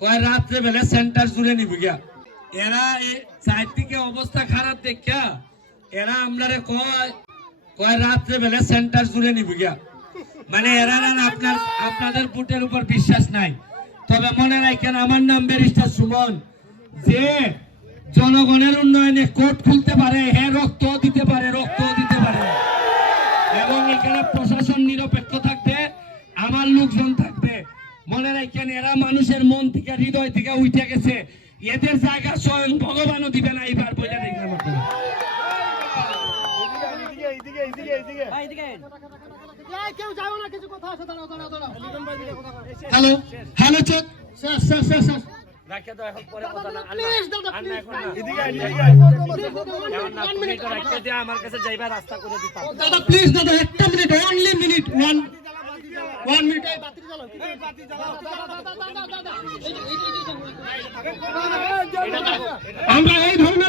কয় রাত্রে বেলা সেন্টার জুড়ে নিবি গিয়া? এরা সাইড অবস্থা খারাপ দেখা এরা আমরারে কয় কয় রাত্রে বেলা সেন্টার জুড়ে নিবি গিয়া? মানে এরা আপনার, আপনাদের বুটের উপর বিশ্বাস নাই। তবে মনে রাখেন আমার নাম ব্যারিস্টার সুমন। যে জনগণের উন্নয়নে কোর্ট খুলতে পারে হ্যাঁ রক্ত দিতে পারে রক্ত দিতে পারে। এবং এখানে প্রশাসন নিরপেক্ষ থাকবে আমার লোকজন থাকবে। মনে রাখেন এরা মানুষের মন থেকে হৃদয় থেকে উঠে গেছে। এদের জায়গা স্বয়ং ভগবানও দিবে না এইবার বইটা দেখলাম আপনারা। কেউ যাও না কিছু কথা আছে দাঁড়াও দাঁড়াও দাঁড়াও হ্যালো? হ্যালো চোখ। শেষ শেষ শেষ শেষ। রাখে দাও এখন পরে কথা না প্লিজ দাদা আর না এখন না এদিকে এখন না রাখতে দিয়ে আমার কাছে যাইবা রাস্তা করে দিতাম। দাদা প্লিজ দাদা একটা minute only minute one one minute আমরা